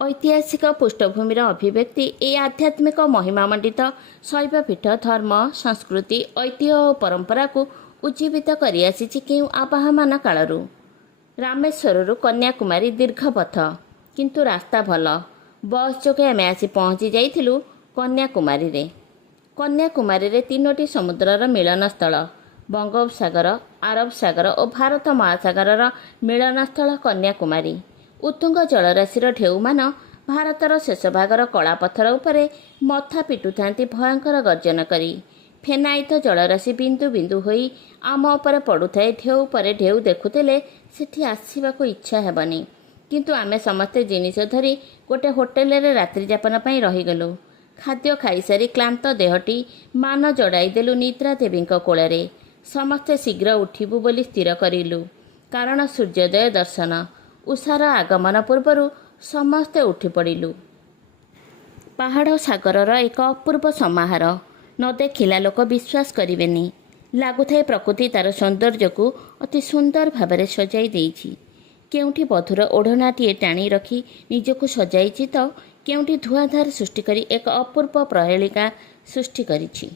ଐତିହାସିକ ପୃଷ୍ଠଭୂମିର ଅଭିବ୍ୟକ୍ତି ଏହି ଆଧ୍ୟାତ୍ମିକ ମହିମାମଣ୍ଡିତ ଶୈବପୀଠ ଧର୍ମ ସଂସ୍କୃତି ଐତିହ୍ୟ ଓ ପରମ୍ପରାକୁ ଉଜ୍ଜୀବିତ କରିଆସିଛି କେଉଁ ଆବାହମାନ କାଳରୁ। ରାମେଶ୍ୱରରୁ କନ୍ୟାକୁମାରୀ ଦୀର୍ଘ ପଥ, କିନ୍ତୁ ରାସ୍ତା ଭଲ। ବସ୍ ଯୋଗେ ଆମେ ଆସି ପହଞ୍ଚି ଯାଇଥିଲୁ କନ୍ୟାକୁମାରୀରେ। କନ୍ୟାକୁମାରୀରେ 3ଟି ସମୁଦ୍ରର ମିଳନସ୍ଥଳ, ବଙ୍ଗୋପସାଗର, ଆରବ ସାଗର ଓ ଭାରତ ମହାସାଗରର ମିଳନସ୍ଥଳ କନ୍ୟାକୁମାରୀ। ଉତ୍ତୁଙ୍ଗ ଜଳରାଶିର ଢେଉମାନ ଭାରତର ଶେଷ ଭାଗର କଳା ପଥର ଉପରେ ମଥା ପିଟୁଥାନ୍ତି ଭୟଙ୍କର ଗର୍ଜନ କରି। ଫେନାୟିତ ଜଳରାଶି ବିନ୍ଦୁ ବିନ୍ଦୁ ହୋଇ ଆମ ଉପରେ ପଡ଼ୁଥାଏ। ଢେଉ ପରେ ଢେଉ ଦେଖୁଥିଲେ ସେଠି ଆସିବାକୁ ଇଚ୍ଛା ହେବନି। କିନ୍ତୁ ଆମେ ସମସ୍ତେ ଜିନିଷ ଧରି ଗୋଟେ ହୋଟେଲରେ ରାତ୍ରିଯାପନ ପାଇଁ ରହିଗଲୁ। ଖାଦ୍ୟ ଖାଇସାରି କ୍ଳାନ୍ତ ଦେହଟି ମାନ ଜଡ଼ାଇ ଦେଲୁ ନିଦ୍ରା ଦେବୀଙ୍କ କୋଳରେ। ସମସ୍ତେ ଶୀଘ୍ର ଉଠିବୁ ବୋଲି ସ୍ଥିର କରିଲୁ, କାରଣ ସୂର୍ଯ୍ୟୋଦୟ ଦର୍ଶନ। ଉଷାର ଆଗମନ ପୂର୍ବରୁ ସମସ୍ତେ ଉଠି ପଡ଼ିଲୁ। ପାହାଡ଼ ସାଗରର ଏକ ଅପୂର୍ବ ସମାହାର। ନ ଦେଖିଲା ଲୋକ ବିଶ୍ୱାସ କରିବେନି। ଲାଗୁଥାଏ ପ୍ରକୃତି ତା'ର ସୌନ୍ଦର୍ଯ୍ୟକୁ ଅତି ସୁନ୍ଦର ଭାବରେ ସଜାଇ ଦେଇଛି। କେଉଁଠି ବଧୁର ଓଢ଼ଣାଟିଏ ଟାଣି ରଖି ନିଜକୁ ସଜାଇଛି ତ କେଉଁଠି ଧୂଆଁଧାର ସୃଷ୍ଟି କରି ଏକ ଅପୂର୍ବ ପ୍ରହେଳିକା ସୃଷ୍ଟି କରିଛି।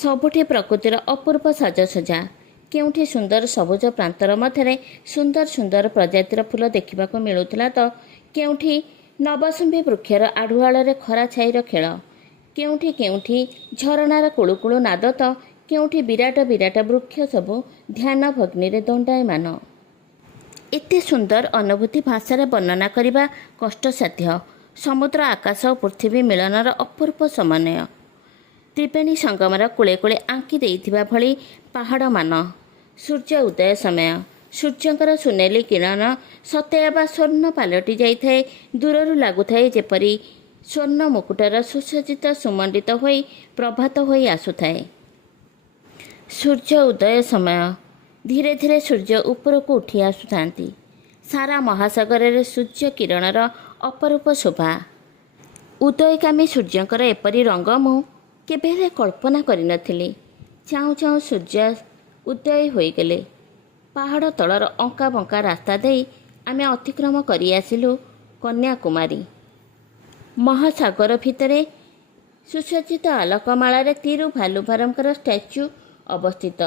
ସବୁଠି ପ୍ରକୃତିର ଅପୂର୍ବ ସାଜସଜ୍ଜା। କେଉଁଠି ସୁନ୍ଦର ସବୁଜ ପ୍ରାନ୍ତର ମଧ୍ୟରେ ସୁନ୍ଦର ସୁନ୍ଦର ପ୍ରଜାତିର ଫୁଲ ଦେଖିବାକୁ ମିଳୁଥିଲା ତ କେଉଁଠି ନବଶୁମ୍ଭୀ ବୃକ୍ଷର ଆଢ଼ୁଆଳରେ ଖରା ଛାଇର ଖେଳ। କେଉଁଠି କେଉଁଠି ଝରଣାର କୁଳୁକୁଳୁ ନାଦ ତ କେଉଁଠି ବିରାଟ ବିରାଟ ବୃକ୍ଷ ସବୁ ଧ୍ୟାନ ଭଗ୍ନିରେ ଦଣ୍ଡାୟମାନ। ଏତେ ସୁନ୍ଦର ଅନୁଭୂତି ଭାଷାରେ ବର୍ଣ୍ଣନା କରିବା କଷ୍ଟସାଧ୍ୟ। ସମୁଦ୍ର ଆକାଶ ଓ ପୃଥିବୀ ମିଳନର ଅପୂର୍ବ ସମନ୍ୱୟ। ତ୍ରିବେଣୀ ସଙ୍ଗମର କୂଳେ କୂଳେ ଆଙ୍କି ଦେଇଥିବା ଭଳି ପାହାଡ଼ମାନ। ସୂର୍ଯ୍ୟ ଉଦୟ ସମୟ। ସୂର୍ଯ୍ୟଙ୍କର ସୁନେଲି କିରଣ ସତେଅବା ସ୍ୱର୍ଣ୍ଣ ପାଲଟି ଯାଇଥାଏ। ଦୂରରୁ ଲାଗୁଥାଏ ଯେପରି ସ୍ୱର୍ଣ୍ଣ ମୁକୁଟର ସୁସଜ୍ଜିତ ସୁମଣ୍ଡିତ ହୋଇ ପ୍ରଭାତ ହୋଇ ଆସୁଥାଏ। ସୂର୍ଯ୍ୟ ଉଦୟ ସମୟ। ଧୀରେ ଧୀରେ ସୂର୍ଯ୍ୟ ଉପରକୁ ଉଠି ଆସୁଥାନ୍ତି। ସାରା ମହାସାଗରରେ ସୂର୍ଯ୍ୟ କିରଣର ଅପରୂପ ଶୋଭା। ଉଦୟଗାମୀ ସୂର୍ଯ୍ୟଙ୍କର ଏପରି ରଙ୍ଗ ମୁଁ କେବେ ହେଲେ କଳ୍ପନା କରିନଥିଲି। ଚାହୁଁ ଚାହୁଁ ସୂର୍ଯ୍ୟ ଉଦୟ ହୋଇଗଲେ। ପାହାଡ଼ ତଳର ଅଙ୍କା ବଙ୍କା ରାସ୍ତା ଦେଇ ଆମେ ଅତିକ୍ରମ କରି ଆସିଲୁ କନ୍ୟାକୁମାରୀ। ମହାସାଗର ଭିତରେ ସୁସଜ୍ଜିତ ଆଲୋକମାଳାରେ ତିରୁଭାଲୁଭାରଙ୍କର ଷ୍ଟାଚ୍ୟୁ ଅବସ୍ଥିତ।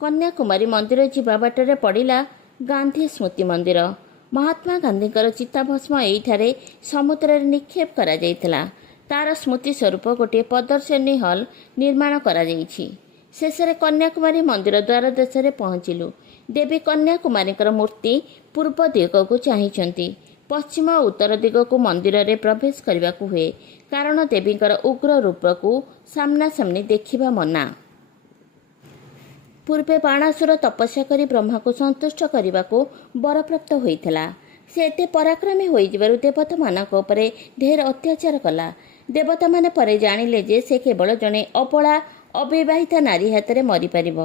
କନ୍ୟାକୁମାରୀ ମନ୍ଦିର ଯିବା ବାଟରେ ପଡ଼ିଲା ଗାନ୍ଧୀ ସ୍ମୃତି ମନ୍ଦିର। ମହାତ୍ମା ଗାନ୍ଧୀଙ୍କର ଚିତାଭସ୍ମ ଏଇଠାରେ ସମୁଦ୍ରରେ ନିକ୍ଷେପ କରାଯାଇଥିଲା। ତା'ର ସ୍ମୃତି ସ୍ୱରୂପ ଗୋଟିଏ ପ୍ରଦର୍ଶନୀ ହଲ୍ ନିର୍ମାଣ କରାଯାଇଛି। ଶେଷରେ କନ୍ୟାକୁମାରୀ ମନ୍ଦିର ଦ୍ୱାର ଦେଶରେ ପହଞ୍ଚିଲୁ। ଦେବୀ କନ୍ୟାକୁମାରୀଙ୍କର ମୂର୍ତ୍ତି ପୂର୍ବ ଦିଗକୁ ଚାହିଁଛନ୍ତି। ପଶ୍ଚିମ ଓ ଉତ୍ତର ଦିଗକୁ ମନ୍ଦିରରେ ପ୍ରବେଶ କରିବାକୁ ହୁଏ, କାରଣ ଦେବୀଙ୍କର ଉଗ୍ର ରୂପକୁ ସାମ୍ନାସାମ୍ନି ଦେଖିବା ମନା। ପୂର୍ବେ ବାଣାସୁର ତପସ୍ୟା କରି ବ୍ରହ୍ମାକୁ ସନ୍ତୁଷ୍ଟ କରିବାକୁ ବରପ୍ରାପ୍ତ ହୋଇଥିଲା। ସେ ଏତେ ପରାକ୍ରମୀ ହୋଇଯିବାରୁ ଦେବତାମାନଙ୍କ ଉପରେ ଢେର ଅତ୍ୟାଚାର କଲା। ଦେବତାମାନେ ପରେ ଜାଣିଲେ ଯେ ସେ କେବଳ ଜଣେ ଅବଳା ଅବିବାହିତା ନାରୀ ହାତରେ ମରିପାରିବ।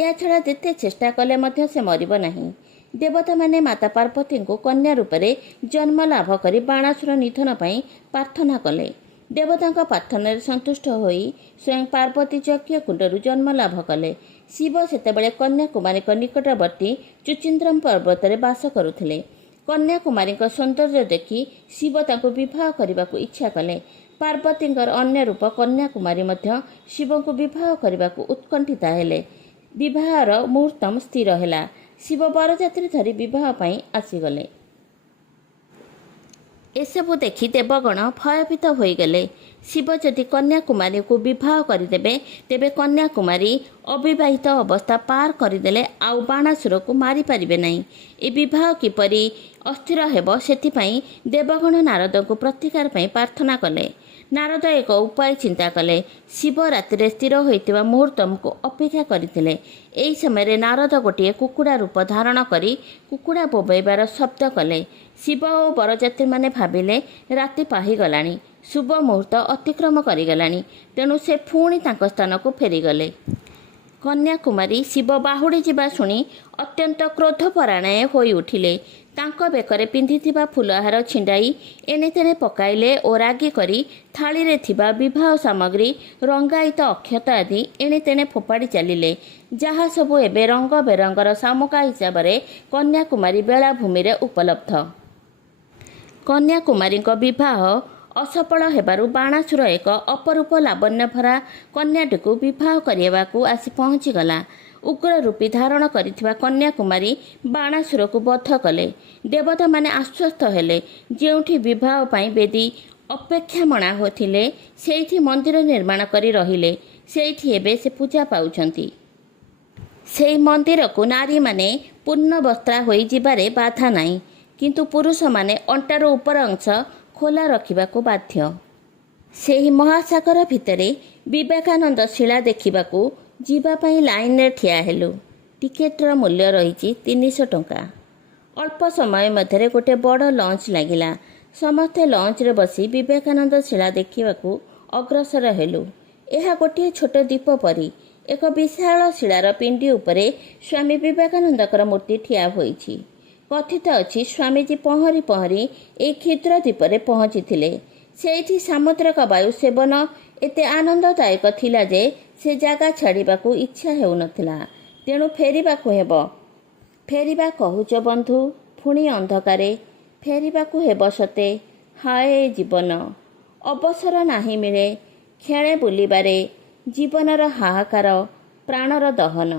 ଏହାଛଡ଼ା ଯେତେ ଚେଷ୍ଟା କଲେ ମଧ୍ୟ ସେ ମରିବ ନାହିଁ। ଦେବତାମାନେ ମାତା ପାର୍ବତୀଙ୍କୁ କନ୍ୟା ରୂପରେ ଜନ୍ମ ଲାଭ କରି ବାଣାସୁର ନିଧନ ପାଇଁ ପ୍ରାର୍ଥନା କଲେ। ଦେବତାଙ୍କ ପ୍ରାର୍ଥନାରେ ସନ୍ତୁଷ୍ଟ ହୋଇ ସ୍ୱୟଂ ପାର୍ବତୀ ଯଜ୍ଞକୁଣ୍ଡରୁ ଜନ୍ମ ଲାଭ କଲେ। ଶିବ ସେତେବେଳେ କନ୍ୟାକୁମାରୀଙ୍କ ନିକଟବର୍ତ୍ତୀ ଚୁଚିନ୍ଦ୍ରମ୍ ପର୍ବତରେ ବାସ କରୁଥିଲେ। କନ୍ୟାକୁମାରୀଙ୍କ ସୌନ୍ଦର୍ଯ୍ୟ ଦେଖି ଶିବ ତାଙ୍କୁ ବିବାହ କରିବାକୁ ଇଚ୍ଛା କଲେ। ପାର୍ବତୀଙ୍କର ଅନ୍ୟ ରୂପ କନ୍ୟାକୁମାରୀ ମଧ୍ୟ ଶିବଙ୍କୁ ବିବାହ କରିବାକୁ ଉତ୍କଣ୍ଠିତା ହେଲେ। ବିବାହର ମୁହୂର୍ତ୍ତ ସ୍ଥିର ହେଲା। ଶିବ ବରଯାତ୍ରୀ ଧରି ବିବାହ ପାଇଁ ଆସିଗଲେ। ଏସବୁ ଦେଖି ଦେବଗଣ ଭୟଭୀତ ହୋଇଗଲେ। ଶିବ ଯଦି କନ୍ୟାକୁମାରୀକୁ ବିବାହ କରିଦେବେ, ତେବେ କନ୍ୟାକୁମାରୀ ଅବିବାହିତ ଅବସ୍ଥା ପାର କରିଦେଲେ ଆଉ ବାଣାସୁରକୁ ମାରିପାରିବେ ନାହିଁ। ଏ ବିବାହ କିପରି ଅସ୍ଥିର ହେବ, ସେଥିପାଇଁ ଦେବଗଣ ନାରଦଙ୍କୁ ପ୍ରତିକାର ପାଇଁ ପ୍ରାର୍ଥନା କଲେ। ନାରଦ ଏକ ଉପାୟ ଚିନ୍ତା କଲେ। ଶିବ ରାତିରେ ସ୍ଥିର ହୋଇଥିବା ମୁହୂର୍ତ୍ତକୁ ଅପେକ୍ଷା କରିଥିଲେ। ଏହି ସମୟରେ ନାରଦ ଗୋଟିଏ କୁକୁଡ଼ା ରୂପ ଧାରଣ କରି କୁକୁଡ଼ା ବୋବେଇବାର ଶବ୍ଦ କଲେ। ଶିବ ଓ ବରଯାତ୍ରୀମାନେ ଭାବିଲେ ରାତି ପାହିଗଲାଣି, ଶୁଭ ମୁହୂର୍ତ୍ତ ଅତିକ୍ରମ କରିଗଲାଣି। ତେଣୁ ସେ ପୁଣି ତାଙ୍କ ସ୍ଥାନକୁ ଫେରିଗଲେ। କନ୍ୟାକୁମାରୀ ଶିବ ବାହୁଡ଼ି ଯିବା ଶୁଣି ଅତ୍ୟନ୍ତ କ୍ରୋଧପରାୟଣ ହୋଇ ଉଠିଲେ। ତାଙ୍କ ବେକରେ ପିନ୍ଧିଥିବା ଫୁଲହାର ଛିଣ୍ଡାଇ ଏଣେତେଣେ ପକାଇଲେ ଓ ରାଗି କରି ଥାଳିରେ ଥିବା ବିବାହ ସାମଗ୍ରୀ, ରଙ୍ଗାୟିତ ଅକ୍ଷତ ଆଦି ଏଣେତେଣେ ଫୋପାଡ଼ି ଚାଲିଲେ, ଯାହା ସବୁ ଏବେ ରଙ୍ଗ ବେରଙ୍ଗର ଶାମୁକା ହିସାବରେ କନ୍ୟାକୁମାରୀ ବେଳାଭୂମିରେ ଉପଲବ୍ଧ। କନ୍ୟାକୁମାରୀଙ୍କ ବିବାହ ଅସଫଳ ହେବାରୁ ବାଣାସୁର ଏକ ଅପରୂପ ଲାବଣ୍ୟଭରା କନ୍ୟାଟିକୁ ବିବାହ କରିବାକୁ ଆସି ପହଞ୍ଚିଗଲା। ଉଗ୍ର ରୂପୀ ଧାରଣ କରିଥିବା କନ୍ୟାକୁମାରୀ ବାଣାସୁରକୁ ବଧ କଲେ। ଦେବତାମାନେ ଆଶ୍ୱସ୍ତ ହେଲେ। ଯେଉଁଠି ବିବାହ ପାଇଁ ବେଦୀ ଅପେକ୍ଷାମଣା ଥିଲେ ସେଇଠି ମନ୍ଦିର ନିର୍ମାଣ କରି ରହିଲେ। ସେଇଠି ଏବେ ସେ ପୂଜା ପାଉଛନ୍ତି। ସେହି ମନ୍ଦିରକୁ ନାରୀମାନେ ପୂର୍ଣ୍ଣ ବସ୍ତ୍ରା ହୋଇ ଯିବାରେ ବାଧା ନାହିଁ, କିନ୍ତୁ ପୁରୁଷମାନେ ଅଣ୍ଟାର ଉପର ଅଂଶ ଖୋଲା ରଖିବାକୁ ବାଧ୍ୟ। ସେହି ମହାସାଗର ଭିତରେ ବିବେକାନନ୍ଦ ଶିଳା ଦେଖିବାକୁ ଯିବା ପାଇଁ ଲାଇନରେ ଠିଆ ହେଲୁ। ଟିକେଟର ମୂଲ୍ୟ ରହିଛି 300 ଟଙ୍କା। ଅଳ୍ପ ସମୟ ମଧ୍ୟରେ ଗୋଟେ ବଡ଼ ଲଞ୍ଚ ଲାଗିଲା। ସମସ୍ତେ ଲଞ୍ଚରେ ବସି ବିବେକାନନ୍ଦ ଶିଳା ଦେଖିବାକୁ ଅଗ୍ରସର ହେଲୁ। ଏହା ଗୋଟିଏ ଛୋଟ ଦ୍ୱୀପ ପରି। ଏକ ବିଶାଳ ଶିଳାର ପିଣ୍ଡି ଉପରେ ସ୍ୱାମୀ ବିବେକାନନ୍ଦଙ୍କର ମୂର୍ତ୍ତି ଠିଆ ହୋଇଛି। କଥିତ ଅଛି ସ୍ୱାମୀଜୀ ପହଁରି ପହଁରି ଏହି କ୍ଷୁଦ୍ର ଦ୍ୱୀପରେ ପହଞ୍ଚିଥିଲେ। ସେଇଠି ସାମୁଦ୍ରିକ ବାୟୁ ସେବନ ଏତେ ଆନନ୍ଦଦାୟକ ଥିଲା ଯେ ସେ ଜାଗା ଛାଡ଼ିବାକୁ ଇଚ୍ଛା ହେଉନଥିଲା। ତେଣୁ ଫେରିବାକୁ ହେବ। ଫେରିବା କହୁଛ ବନ୍ଧୁ, ପୁଣି ଅନ୍ଧକାରେ ଫେରିବାକୁ ହେବ ସତେ। ହାୟ ଜୀବନ, ଅବସର ନାହିଁ ମିଳେ। କ୍ଷଣେ ବୁଲିବାରେ ଜୀବନର ହାହାକାର, ପ୍ରାଣର ଦହନ।